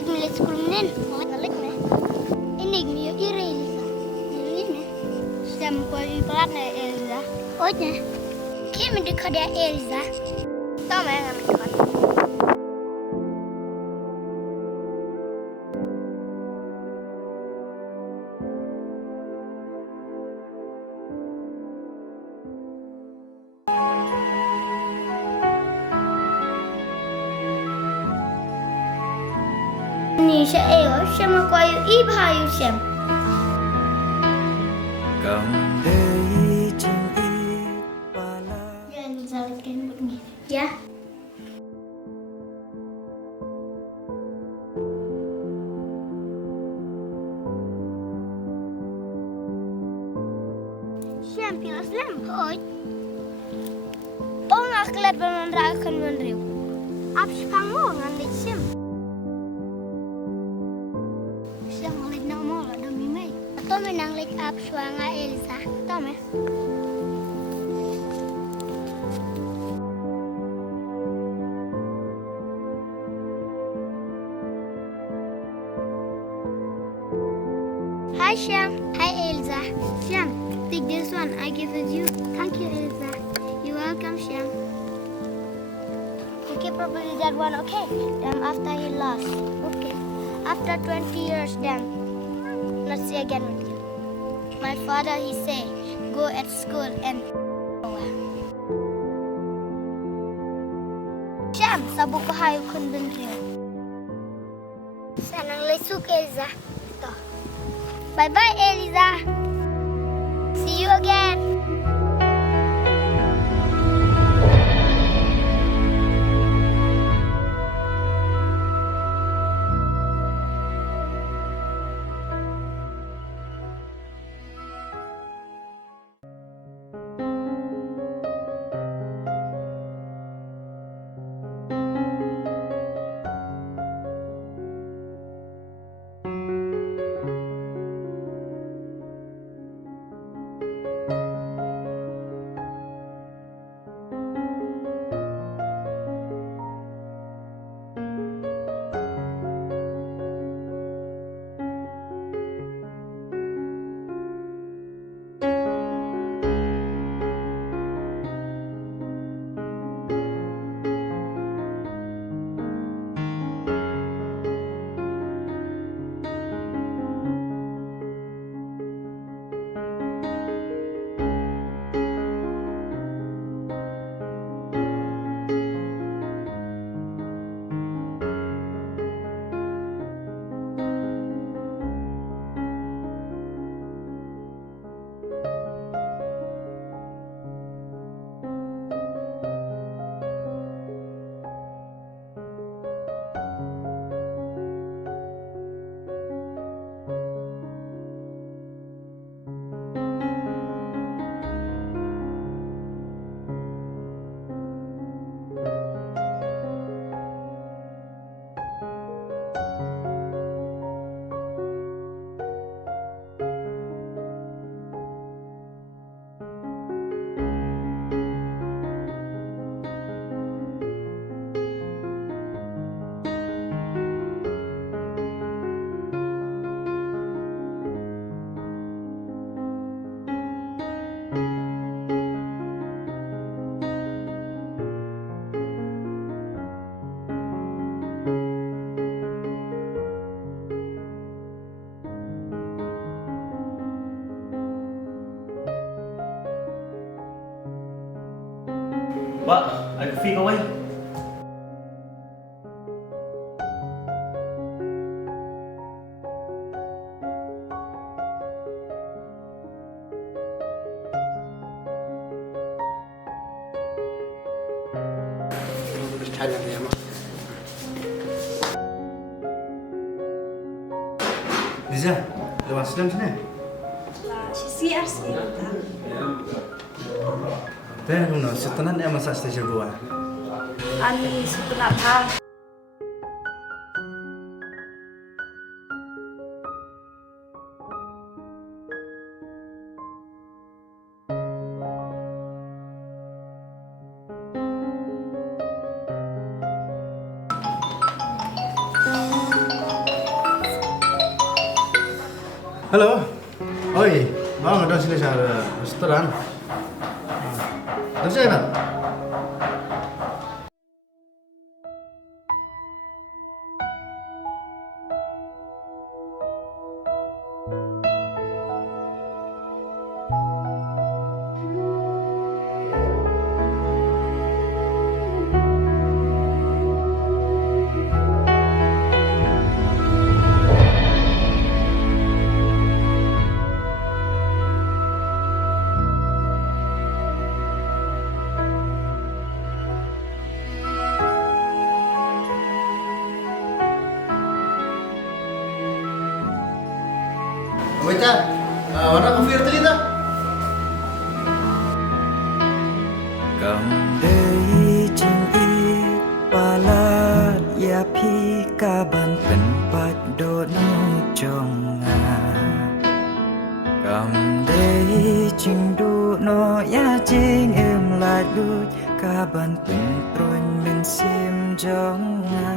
Inig milit skrumnen. Nalik me. Inig mi yo irelisa. Inig me. Stem ko ipalat na Elsa. Oye. Kim di kada Elsa. Tama nga mi kada. Ni siya ewa, siya makwayo ibahayo siya. JING IEIT BANYNG Yan, salit kayo begini. Ya. Siya, pilas lang. Hoy. Oh, aklat ba man rakan man rin? Aps kang mo, nganit siya. Siya malig na mo, dami may. Ito may nang lik aps nga Elsa. Ito may. Hi Shyam. Hi Elsa. Shyam, take this one. I give it you. Thank you, Elsa. You're welcome, Shyam. Okay, probably that one. Okay. Then after he lost. Okay. After 20 years, then let's see again with you. My father, he say, go at school and Shyam, sabu ko hayo kun bin rin. Sanang lesuk Elsa. Ito. Bye-bye, Eliza. See you again. Pak, ada fee kau wai. Liza, lewat Islam sini. Siar sih. Teh, no, setenan ya masa stage gua. Ani sebenarnya Halo. Oi, Bang, ada sini saya restoran. Ada saya, Bang. Baca, warna kopi itu kita. Cầm đây chinh y ba la ya phi ca ban tần bát đô nô trong ngà cầm đây chinh đu no ya chinh em lại đu ca ban tần trôi mình sim trong ngà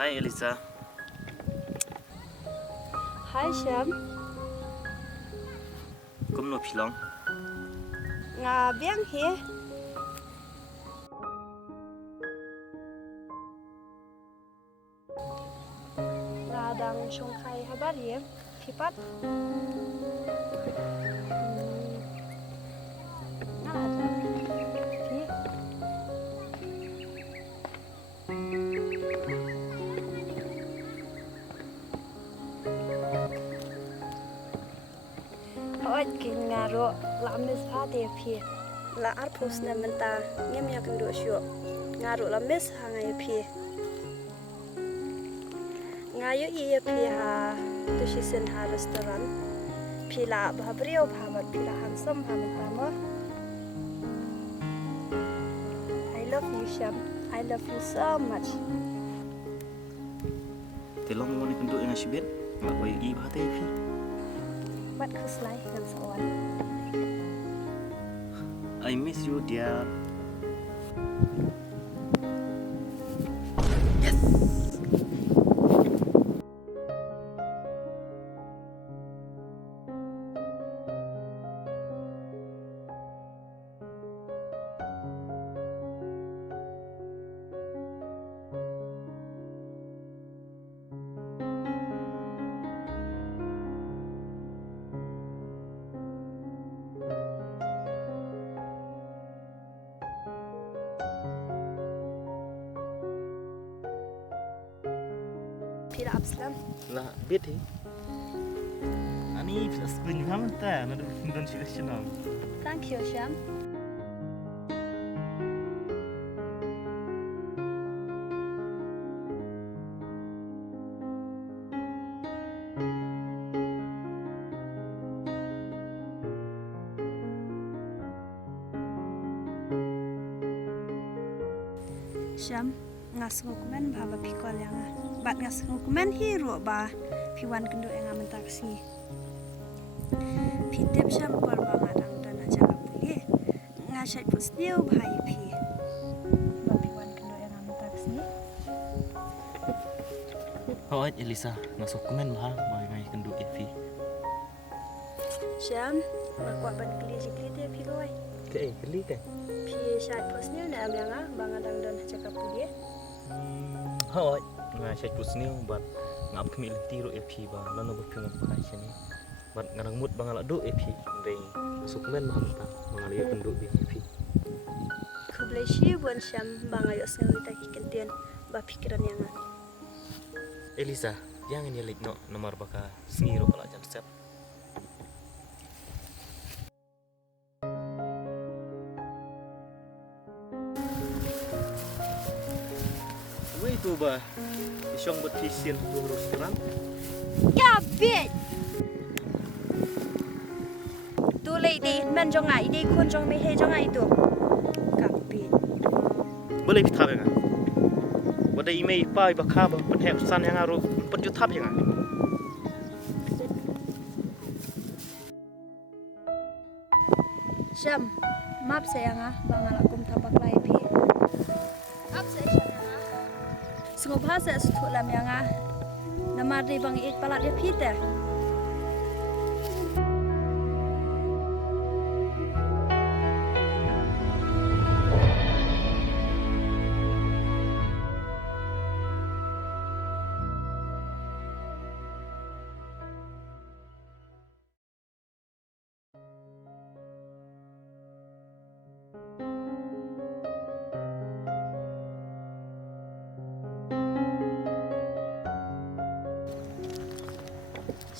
Hai Elisa. Hai Syam. Kum no pilong. Nga biang he. Nga dang chung khai habar ye. Kyrpat. Nga ada. Pi. Oi kin ngaro la mis ha de pi la ar pos na menta ngem ya kan do syo ngaro la mis ha ngai pi ngayo i pi ha to shi sen ha restaurant pi la ba brio ba ma pi la handsome ha menta mo I love you Sham. I love you so much. Telong mo ni kendo yang shibun. Mak boy i ba te pi. What khublei dan so on. I miss you dear. Pila abslam. La biết thế. Ani plus kun ham ta na do don shi channel. Thank you Sham. Syam, ngas ngokumen ba pikol yang bat ngas ngokumen hero ba piwan kendo yang amentaksi. Pitep Syam por ba ngadang dana jaga puli. Ngasai pus dia bhai pi. Ba piwan kendo yang amentaksi. Hoi Elisa, ngasok komen mahal boy ngai kendo ifi. Syam, ba kwa ban kli jikli dia pi loi. Ke keli ke? Pi syat pos ni na am yang ah bang adang don cakap dia. Hoi, ngai syai pus ni bat ngap kemi lenti ro EP ba lan no bapung kai sini. Bat ngarang mut bang ala do EP dei sukmen ma ta mangali penduk di EP. Khublei shibun syam bang ayo sgew ta kikentian ba pikiran yang ah. Elisa, yang ini lik no nomor baka sengiro kala jam set. Wei tu ba, isong buat fisir terus terang. Kabit. Tu lei di men jong ai di kun jong me he jong ai tu. Kabit. Boleh kita apa? Wadai email pai bakha ba penhep san yang aru penjut thap yang. Syam, map sayang ah bang ala kum tapak lai pi. Map saya syam yang ah. Sungguh bahasa sutuk lam yang ah. Nama di bang iit palat dia pi teh.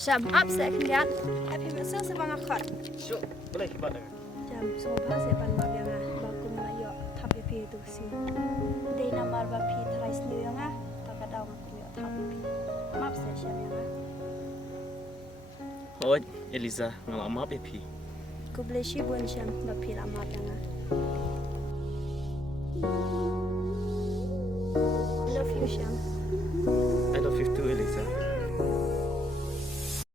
Syam, up saya kemudian. Happy masa sebang akar. Syuk, boleh kibat dengan. Jam sungguh bahasa pan map yang ah. Bakum na yo tap pi tu si. Dei namar ba pi trais ni yang ah. Tak ada orang aku yo tap pi. Map saya syam yang ah. Hoi, Elisa, ngamak map EP. Khublei shibun syam ba pi la map yang ah.